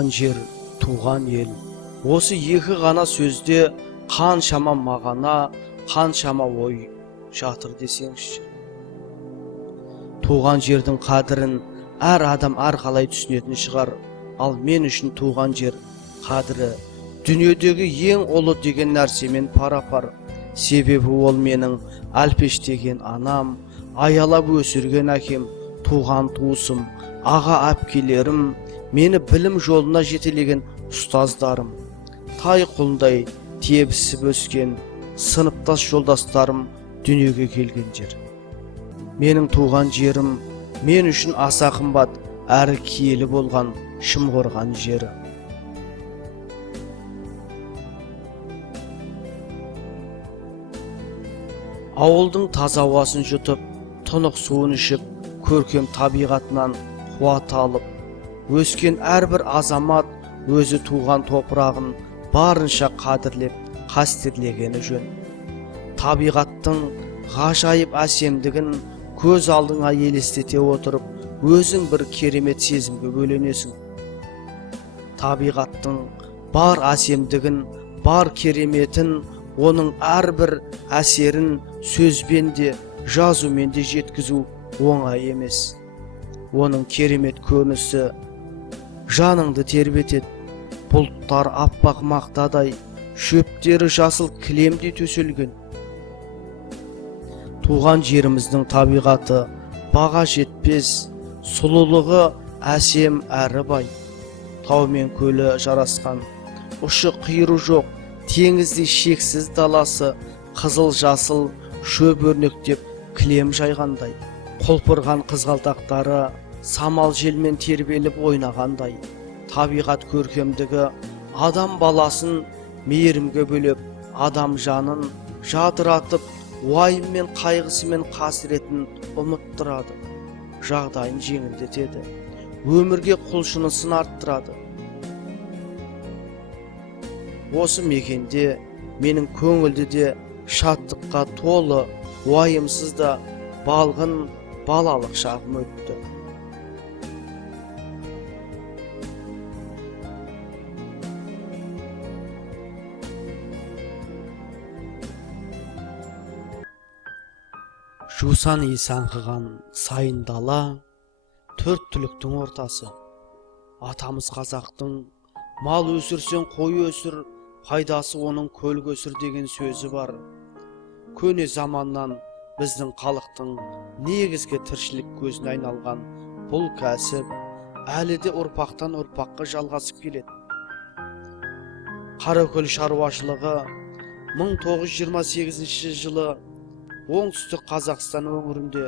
Туған жер, туған ел. Осы екі ғана сөзде қаншама мағына, қаншама ой жатыр десеңізші. Туған жердің қадірін әр адам әрқалай түсінетін шығар. Ал мен үшін туған жер қадірі дүниедегі ең ұлы деген нәрсемен пара-пар. Себебі ол менің әлпештеген анам, аялап өсірген әкем, туған туысым, аға әпкелерім, мені білім жолына жетелеген ұстаздарым, тай құлындай тебісіп өскен сыныптас жолдастарым дүниеге келген жер. Менің туған жерім мен үшін аса қымбат әрі киелі болған Шымқорған жері. Ауылдың таза ауасын жұтып, тұнық суын ішіп, көркем табиғатынан қуат алып, өскен әрбір азамат өзі туған топырағын барынша қадірлеп, қастерлегені жөн. Табиғаттың ғажайып әсемдігін көз алдыңа елестете отырып, өзің бір керемет сезімге бөленесің. Табиғаттың бар әсемдігін, бар кереметін, оның әрбір әсерін сөзбен де, жазумен де жеткізу оңай емес. Оның керемет көрінісі жаныңды тербетеді. Бұлттар аппақ мақтадай, шөптері жасыл кілемдей төселген. Туған жеріміздің табиғаты баға жетпес, сұлулығы әсем әрі бай. Тау мен көлі жарасқан, ұшы қиыры жоқ, теңіздей шексіз даласы, қызыл жасыл шөп өрнектеп кілем жайғандай. Құлпырған қызғалдақтары самал желмен тербеліп ойнағандай. Табиғат көркемдігі адам баласын мейірімге бөлеп, адам жанын жадыратып, уайым мен қайғысы мен қасіретін ұмыттырады. Жағдайын жеңілдетеді, өмірге құлшынысын арттырады. Осы мекенде менің көңілді де шаттыққа толы, уайымсыз да балғын балалық шағым өтті. Жусан иісі аңқыған сайын дала, төрт түліктің ортасы. Атамыз қазақтың мал өсірсең қой өсір, пайдасы оның көлік өсір деген сөзі бар. Көне заманнан біздің халықтың негізгі тіршілік көзіне айналған бұл кәсіп әлі де ұрпақтан ұрпаққа жалғасып келеді. Қаракөл шаруашылығы 1928 жылы оңтүстік Қазақстан өңірінде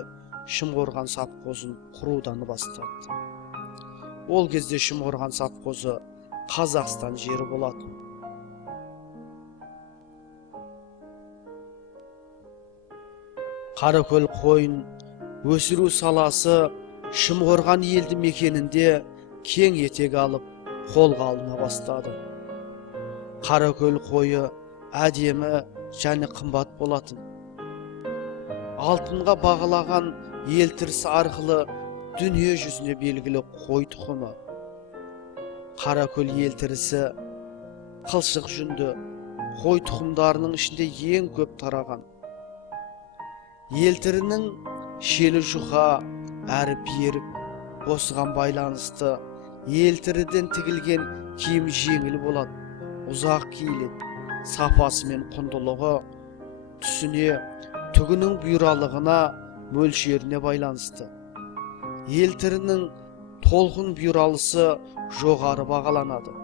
Шымқорған совхозын құрудан бастады. Ол кезде Шымқорған совхозы Қазақстан жері болатын. Қаракөл қойын өсіру саласы Шымқорған елді мекенінде кең етек алып, қолға алына бастады. Қаракөл қойы әдемі және қымбат болатын. Алтынға бағалаған елтірісі арқылы дүние жүзіне белгілі қой тұқымы. Қаракөл елтірісі қылшық жүнді қой тұқымдарының ішінде ең көп тараған. Елтірінің шелі жұқа әрі берік, осыған байланысты елтіріден тігілген киім жеңіл болады, ұзақ киіледі. Сапасы мен құндылығы түсіне, түгінің бұйралығына, мөлшеріне байланысты. Елтірінің толқын бұйралысы жоғары бағаланады.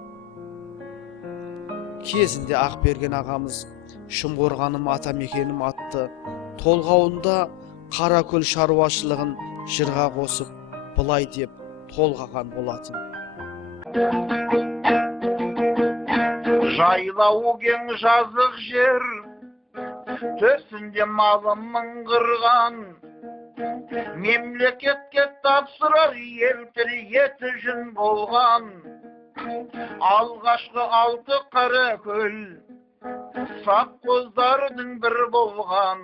Кезінде Ақберген ағамыз Шымқорғаным атамекенім атты толғауында Қаракөл шаруашылығын жырға қосып, былай деп толғаған болатын. Жайлау кең жазық жер, төсінде малым мыңғырған, мемлекетке тапсырар елтір еті жүн болған. Алғашқы 6 Қаракөл совхоздардың бір болған.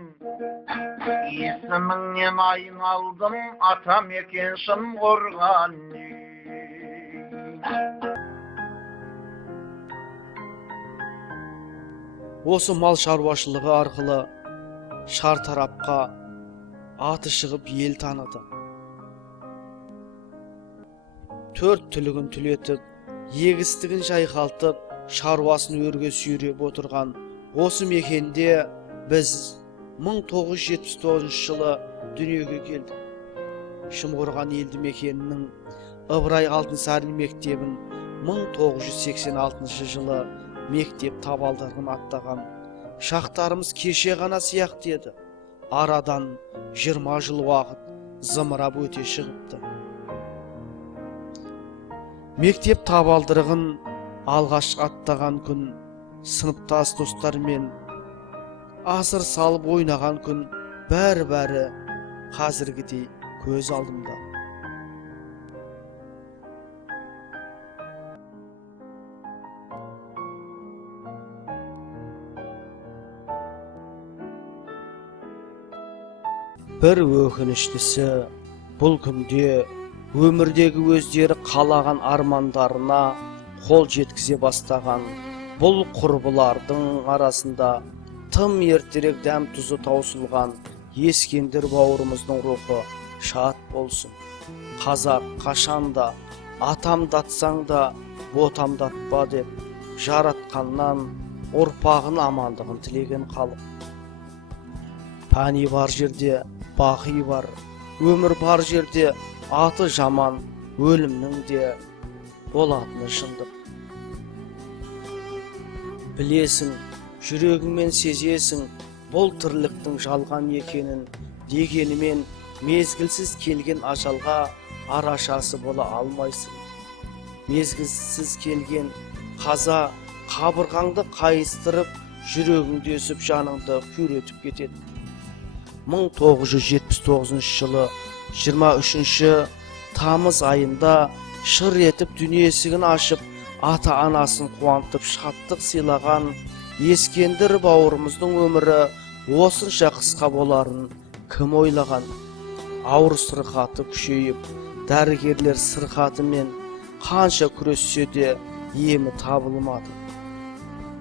Есіміңнен айналдым атамекен Шымқорған. Осы мал шаруашылығы арқылы шар тарапқа аты шығып ел таныды. 4 түлігін түлетіп, егістігін жайқалтып, шаруасын өрге сүйреп отырған осы мекенде біз 1979 жылы дүниеге келдік. Шымқорған елді мекенінің Ыбырай Алтынсарин мектебін 1986 жылы мектеп табалдырығын аттаған шақтарымыз кеше ғана сияқты еді. Арадан 20 жыл уақыт зымырап өте шығыпты. Мектеп табалдырығын алғаш аттаған күн, сыныптас достармен асыр салып ойнаған күн, бәрі қазіргідей көз алдымда. Бір өкініштісі, бұл күнде өмірдегі өздері қалаған армандарына қол жеткізе бастаған бұл құрбылардың арасында тым ертерек дәм тұзы таусылған Ескендір бауырымыздың рухы шат болсын. Қазақ қашанда атамдатсаң да ботамдатпа деп жаратқаннан ұрпағын амандығын тілеген халық. Пәни бар жерде бақи бар, өмір бар жерде аты жаман, өлімнің де болатыны шындық. Білесің, жүрегіңмен сезесің, бұл тірліктің жалған екенін, дегенімен мезгілсіз келген ажалға арашасы бола алмайсың. Мезгілсіз келген қаза қабырғаңды қайыстырып, жүрегіңді өсіп жаныңды күйретіп кетеді. 1979 жылы 23 тамыз айында шыр етіп дүние есігін ашып, ата-анасын қуантып шаттық сыйлаған Ескендір бауырымыздың өмірі осынша қысқа боларын кім ойлаған? Ауыр сырқаты күшейіп, дәрігерлер сырқатымен қанша күрессе де емі табылмады.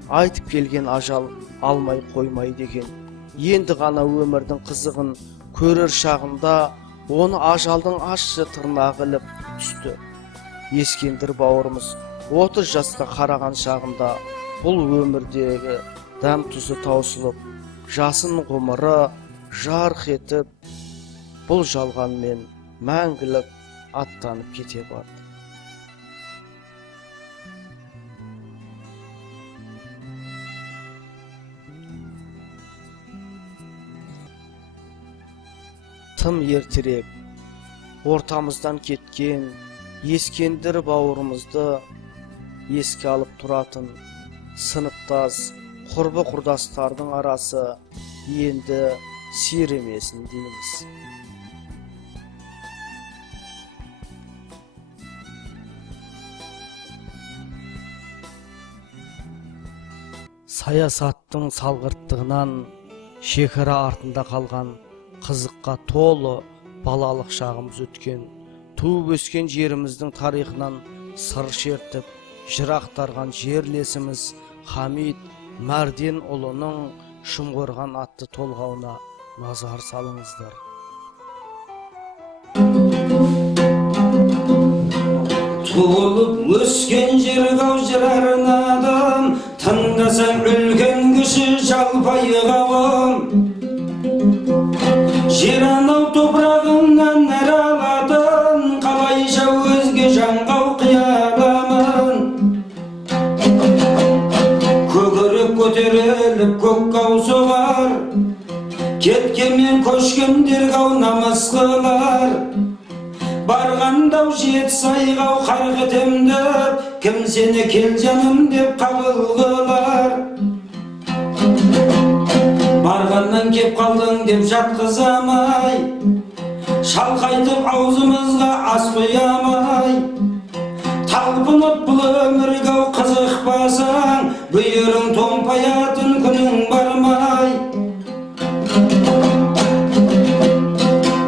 Айтып келген ажал алмай қоймайды екен. Енді ғана өмірдің қызығын көрер шағында оны ажалдың ащы тырнағы іліп түсті. Ескендір бауырымыз 30 жасқа қараған шағында бұл өмірдегі дәм тұзы таусылып, жасын ғұмыры жарқ етіп, бұл жалғанмен мәңгілік аттанып кете барды. Тым ертерек ортамыздан кеткен Ескендір бауырымызды еске алып тұратын сыныптас, құрбы құрдастардың арасы енді сиремесін дейміз. Саясаттың салғырттығынан шекара артында қалған қызыққа толы балалық шағымыз өткен, туып өскен жеріміздің тарихынан сыр шертіп, жырақтарған жерлесіміз Хамит Мәрден ұлының Шымқорған атты толғауына назар салыңыздар. Туылып өскен жер жырарын адам, тыңдасаң үлкен кіші жалпай қауым. Жер анау топырағынан нәр алатын, қалайша өзге жанға қияламын. Көкірек көтеріліп көкқау соғар, кеткенмен көшкендер қау намыс қылар. Барғандау Жетісайға қарқ етем деп, кім сені кел жаным деп қабыл қылар. Барғаннан кеп қалдың деп жатқызамай, шалқайтып аузымызға ас құямай. Талпынып бұл өмірге қызықпасаң, бүйірің томпаятын күнің бармай.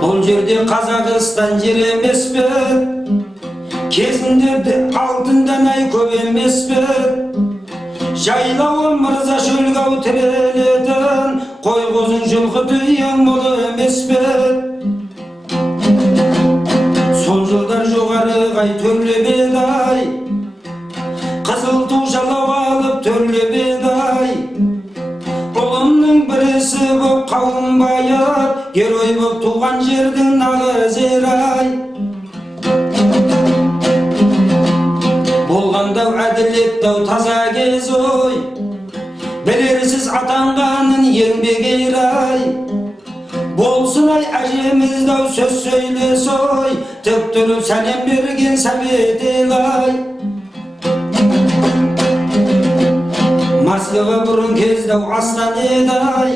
Бұл жерде Қазақстан жер емес пе? Кезінде алтын данай көп емес пе? Жайлауы мырза шөлгау тірелетін, қой қозың жылқы түйең молы емес пе? Сол жылдар жоғарығай төрлі бедай, қызыл ту жалау алып төрлі бедай, ұлымның бірісі боп қауым байып, герой боп туған жердің нағыз ерай. Болғандау әділеттау таза кез ой, білерсіз атанғанын еңбек ерай. Болсын ай әжеміздау сөз сөйлес ой, тік тұрып сәлем берген сәбет елай. Москва бұрын кездау астан едай,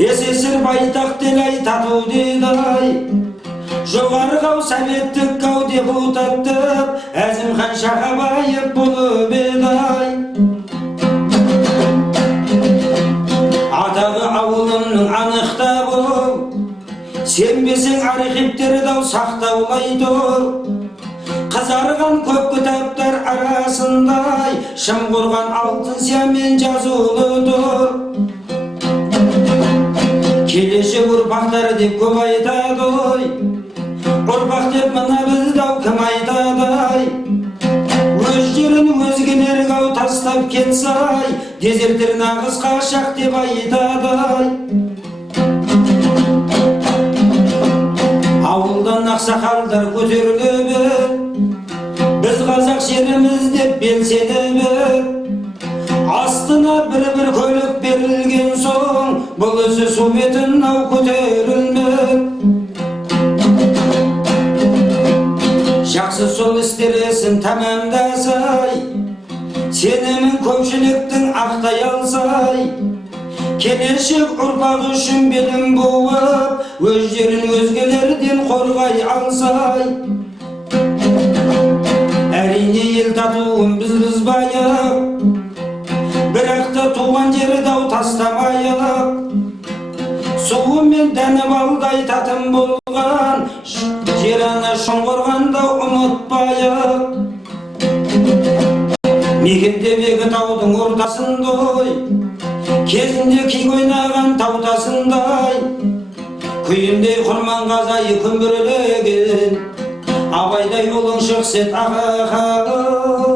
есесір байтақ делай тату дедай. Жоғарғау сәбеттік қау депутаттып, Әзімхан Шақабаев болып едай. Атағы ауылымның анықта бол, сенбесең архивтерді сақтаулай тұр. Қызарған көп кітаптар арасындай, шым құрған алтын сиямен жазулы тұр. Келешек ұрпақтар деп көп айтады ой, ұрпақ деп мына біздау кім айтады-ай. Өз жерін өзгелерге ау тастап кетсай, дезертір нағыз қашақ деп айтады-ай. Ауылдан ақсақалдар көтеріліп, біз қазақ жеріміз деп белсеніп, астына бір-бір көлік берілген соң, бұл ісі су бетін ау көтерілмек. Жақсы сол істересін тәмамдасай, сенімін көпшіліктің ақтай алсай, келешек ұрпақ үшін белім буып, өз жерін өзгелерден қорғай алсай. Әрине ел татуын біз бұзбайық, бірақ та туған жерді ау тастамайық. Суы мен дәні балдай татым болған, жер ана шұңғырғанда ұмытпайық. Мекендемегі таудың ортасында ой, кезінде кең ойнаған таутасындай, күйіндей құрман қазайы күмбірлеген, абайдай ұлың шықсет аға.